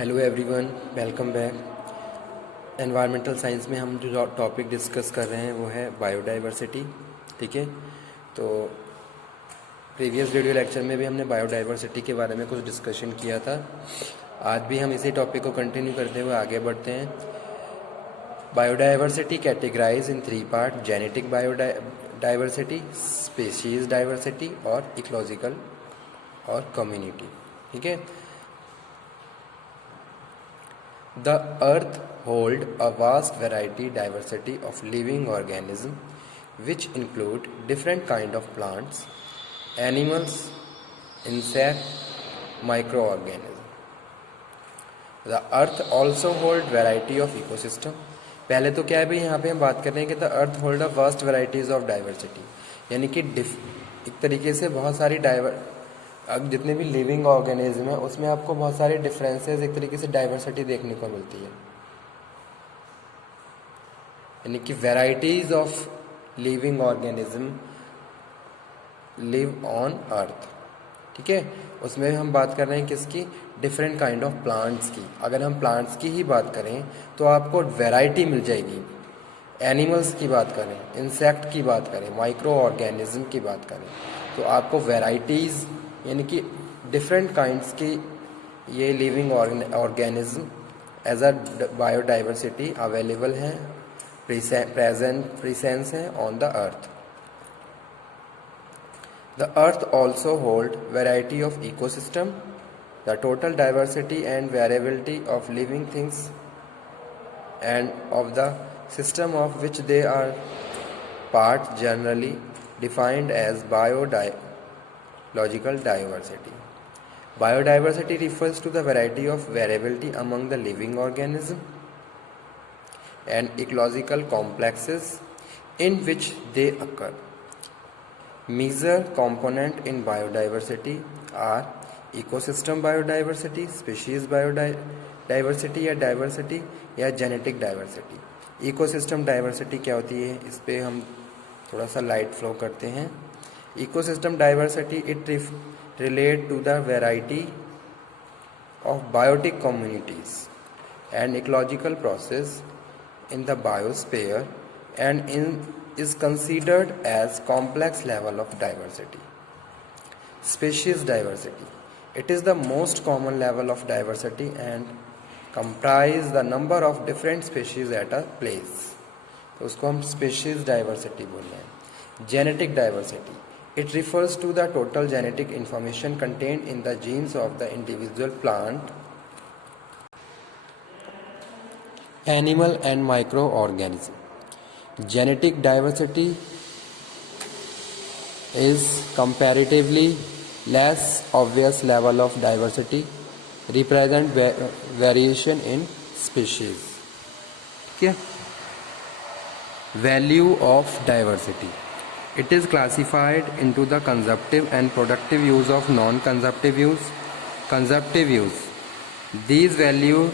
Hello everyone, welcome back. Environmental science में हम जो टॉपिक डिस्कस कर रहे हैं वो है बायोडाइवर्सिटी। ठीक है, तो प्रीवियस वीडियो लेक्चर में भी हमने बायोडाइवर्सिटी के बारे में कुछ डिस्कशन किया था। आज भी हम इसी टॉपिक को कंटिन्यू करते हुए आगे बढ़ते हैं। बायोडाइवर्सिटी कैटेगराइज इन 3 part: genetic biodiversity, species diversity और इकोलॉजिकल और कम्युनिटी। ठीक है, the earth hold a vast variety diversity of living organisms which include different kind of plants, animals, insect, microorganisms. The earth also hold variety of ecosystem. पहले तो क्या है भाई, यहाँ पे हम बात कर रहे हैं कि the earth hold a vast varieties of diversity, यानी कि एक तरीके से बहुत सारी जितने भी लिविंग ऑर्गेनिज्म है उसमें आपको बहुत सारे डिफरेंसेस, एक तरीके से डाइवर्सिटी देखने को मिलती है, यानी कि varieties of living organism live on earth. ठीक है, उसमें हम बात कर रहे हैं किसकी? डिफरेंट काइंड ऑफ प्लांट्स की। अगर हम प्लांट्स की ही बात करें तो आपको वैरायटी मिल जाएगी। एनिमल्स की बात करें, इंसेक्ट की बात करें, माइक्रो ऑर्गेनिज्म की बात करें, तो आपको वैरायटीज़ यानी कि डिफरेंट काइंड्स की ये living organism as a biodiversity available हैं, प्रेजेंस है on the earth. The earth also hold variety of ecosystem, the total diversity and variability of living things and of the system of which they are part generally defined as biological diversity. Biodiversity refers to the variety of variability among the living organism and ecological complexes in which they occur. Major component in biodiversity are ecosystem biodiversity, species biodiversity या diversity या genetic diversity। ecosystem diversity क्या होती है, इस पे हम थोड़ा सा लाइट फ्लो करते हैं। ecosystem diversity it relate to the variety of biotic communities and ecological process in the biosphere and is considered as complex level of diversity. Species diversity, it is the most common level of diversity and comprise the number of different species at a place, तो उसको हम species diversity बोल रहे हैं। Genetic diversity, it refers to the total genetic information contained in the genes of the individual plant, animal and microorganism. Genetic diversity is comparatively less obvious level of diversity, represent variation in species. Okay? Value of diversity, it is classified into the consumptive and productive use of non-consumptive use. Consumptive use, these values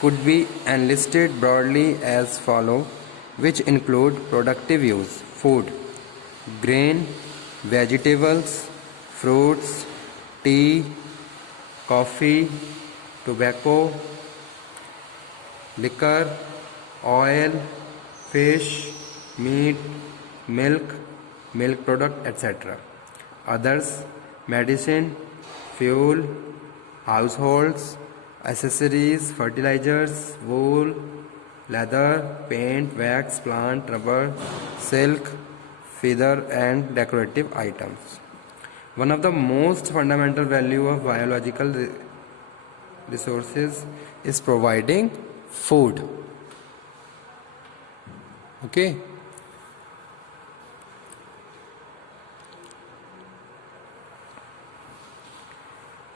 could be enlisted broadly as follow, which include productive use: food, grain, vegetables, fruits, tea, coffee, tobacco, liquor, oil, fish, meat, milk, milk product, etc. Others: medicine, fuel, households, accessories, fertilizers, wool, leather, paint, wax, plant, rubber, silk, feather and decorative items. One of the most fundamental value of biological resources is providing food. Okay,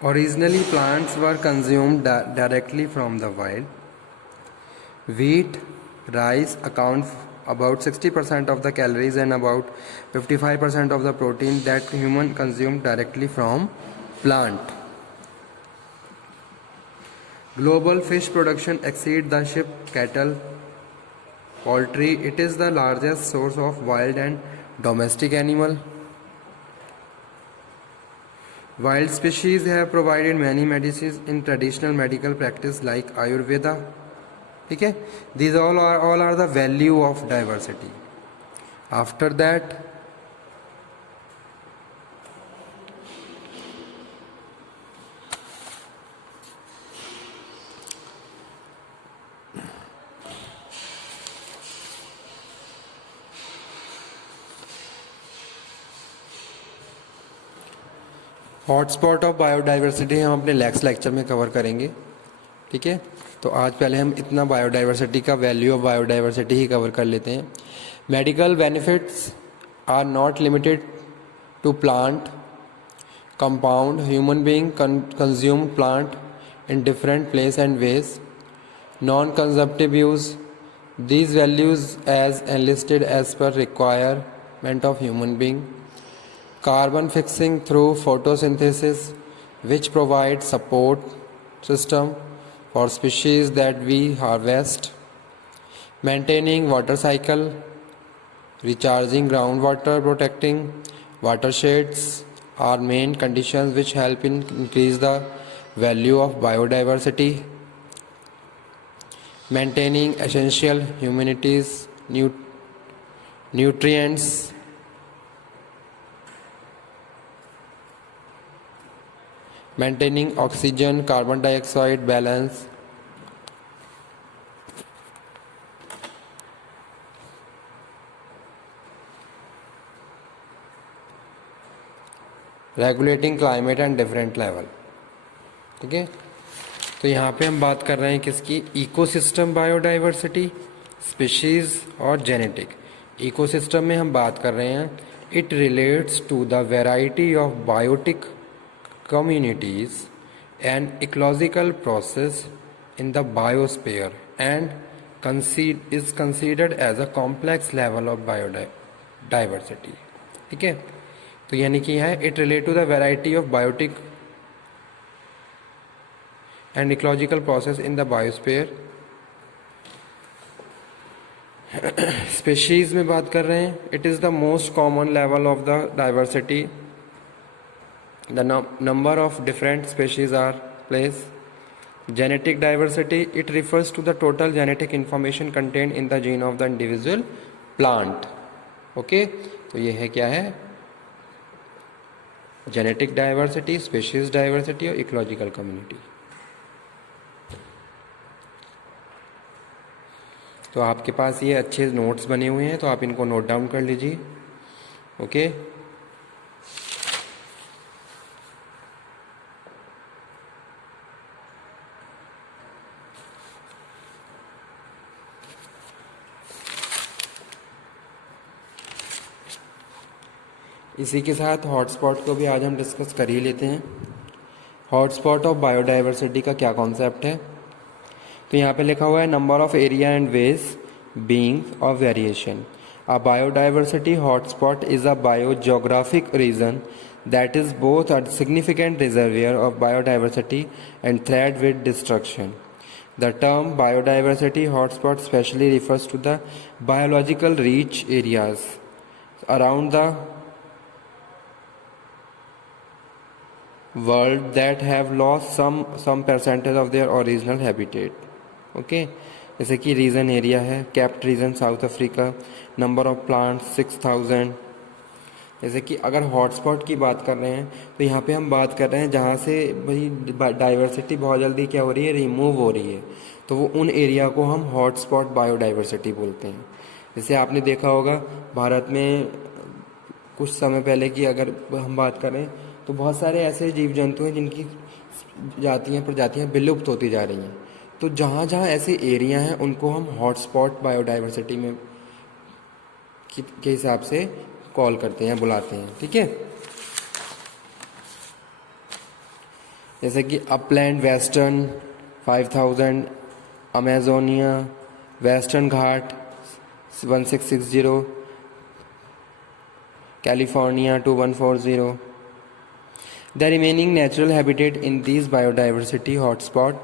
originally plants were consumed directly from the wild. Wheat, rice account about 60% of the calories and about 55% of the protein that human consume directly from plant. Global fish production exceeds the sheep, cattle, poultry. It is the largest source of wild and domestic animal. Wild species have provided many medicines in traditional medical practice like Ayurveda. ठीक है, these all are the value of diversity. After that, hotspot of biodiversity हम अपने next lecture में cover करेंगे. ठीक है, तो आज पहले हम इतना बायोडाइवर्सिटी का वैल्यू ऑफ बायोडाइवर्सिटी ही कवर कर लेते हैं. Medical benefits are not limited to plant compound. Human being consume plant in different place and ways. Non-consumptive use these values as enlisted as per requirement of human being. Carbon fixing through photosynthesis, which provides support system for species that we harvest. Maintaining water cycle, recharging groundwater, protecting watersheds are main conditions which help in increase the value of biodiversity. Maintaining essential humanities, nutrients, maintaining oxygen carbon dioxide balance, regulating climate and different level. ठीक है, तो यहाँ पे हम बात कर रहे हैं किसकी, इकोसिस्टम बायोडाइवर्सिटी, स्पीशीज और जेनेटिक. इकोसिस्टम में हम बात कर रहे हैं, it relates to the variety of biotic communities and ecological process in the biosphere and is considered as a complex level of biodiversity. ठीक है, तो यानी कि है it relate to the variety of biotic and ecological process in the biosphere. Species में बात कर रहे हैं, it is the most common level of the diversity. The number of different species are place. Genetic diversity, it refers to the total genetic information content in the gene of the individual plant. Okay, तो ये है क्या है, genetic diversity, species diversity और ecological community. तो आपके पास ये अच्छे नोट्स बने हुए हैं, तो आप इनको नोट डाउन कर लीजिए. ओके, इसी के साथ हॉटस्पॉट को भी आज हम डिस्कस कर ही लेते हैं. हॉटस्पॉट ऑफ बायोडाइवर्सिटी का क्या कॉन्सेप्ट है, तो यहाँ पे लिखा हुआ है, number of area and ways being of variation. A biodiversity hotspot is a biogeographic region that is both a significant reservoir of biodiversity and threat with destruction. The term biodiversity hotspot specially refers to the biological reach areas around the world that have lost some percentage of their original habitat. Okay, जैसे कि region area है, cape region South Africa, number of plants 6000. जैसे कि अगर hotspot की बात कर रहे हैं तो यहाँ पे हम बात कर रहे हैं जहाँ से भाई डाइवर्सिटी बहुत जल्दी क्या हो रही है, रिमूव हो रही है, तो वो उन एरिया को हम हॉटस्पॉट बायोडाइवर्सिटी बोलते हैं. जैसे आपने देखा होगा भारत में कुछ समय पहले की अगर हम बात करें तो बहुत सारे ऐसे जीव जंतु हैं जिनकी प्रजातियाँ विलुप्त होती जा रही हैं. तो जहाँ जहाँ ऐसे एरिया हैं उनको हम हॉटस्पॉट बायोडाइवर्सिटी में के हिसाब से कॉल करते हैं, बुलाते हैं. ठीक है, जैसे कि upland western 5000, Amazonia western Ghat 1660, California 2140. The remaining natural habitat in these biodiversity hotspot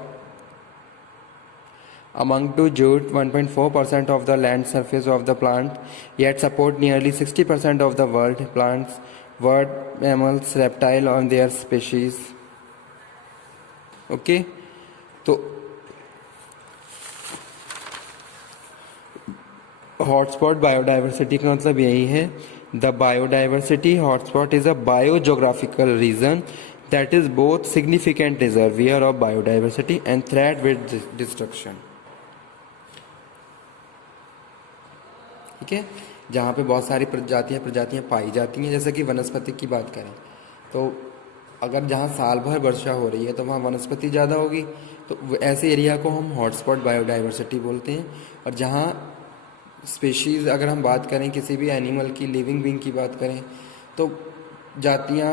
among to jute 1.4% of the land surface of the plant, yet support nearly 60% of the world plants bird, mammals, reptile और their species. Okay, तो hotspot biodiversity का मतलब यही है, the biodiversity hotspot is a biogeographical region that is both significant reservoir of biodiversity and threat with destruction. ठीक है, जहाँ पे बहुत सारी प्रजातियाँ पाई जाती हैं। जैसे कि वनस्पति की बात करें तो अगर जहाँ साल भर वर्षा हो रही है तो वहाँ वनस्पति ज़्यादा होगी, तो ऐसे एरिया को हम हॉटस्पॉट बायोडाइवर्सिटी बोलते हैं। और जहाँ स्पेशीज़, अगर हम बात करें किसी भी एनिमल की, लिविंग बीइंग की बात करें, तो जातियाँ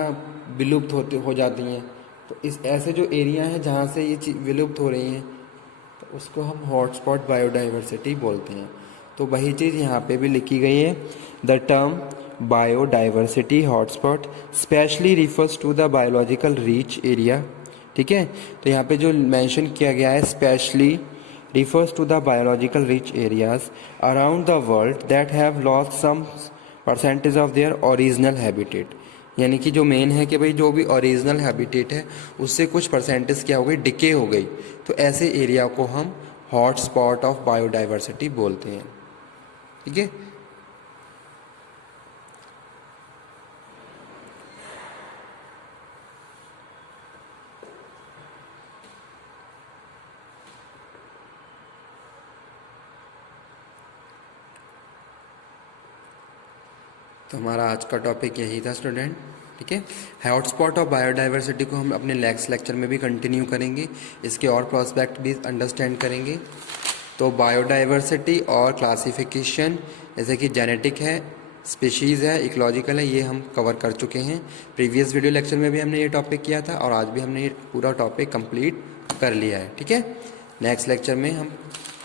विलुप्त हो जाती हैं। तो इस ऐसे जो एरिया हैं जहाँ से ये चीज़ विलुप्त हो रही हैं, तो उसको हम हॉटस्पॉट बायोडाइवर्सिटी बोलते हैं। तो वही चीज़ यहाँ पे भी लिखी गई है, the term biodiversity hotspot specially refers to the biological rich area. ठीक है, तो यहाँ पे जो मेंशन किया गया है, specially refers to the biological rich areas around the world that have lost some percentage of their original habitat। यानी कि जो मेन है कि भाई जो भी ओरिजिनल हैबिटेट है उससे कुछ परसेंटेज क्या हो गई, डिके हो गई। तो ऐसे एरिया को हम हॉट स्पॉट ऑफ बायोडाइवर्सिटी बोलते हैं। ठीक है, तो हमारा आज का टॉपिक यही था स्टूडेंट। ठीक है, हॉटस्पॉट ऑफ बायोडाइवर्सिटी को हम अपने नेक्स्ट लेक्चर में भी कंटिन्यू करेंगे, इसके और प्रोस्पेक्ट भी अंडरस्टैंड करेंगे। तो बायोडाइवर्सिटी और क्लासिफिकेशन, जैसे कि जेनेटिक है, स्पीशीज़ है, इकोलॉजिकल है, ये हम कवर कर चुके हैं। प्रीवियस वीडियो लेक्चर में भी हमने ये टॉपिक किया था और आज भी हमने ये पूरा टॉपिक कंप्लीट कर लिया है। ठीक है, नेक्स्ट लेक्चर में हम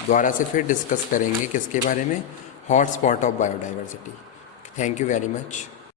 दोबारा से फिर डिस्कस करेंगे किसके बारे में, hotspot of biodiversity. Thank you very much.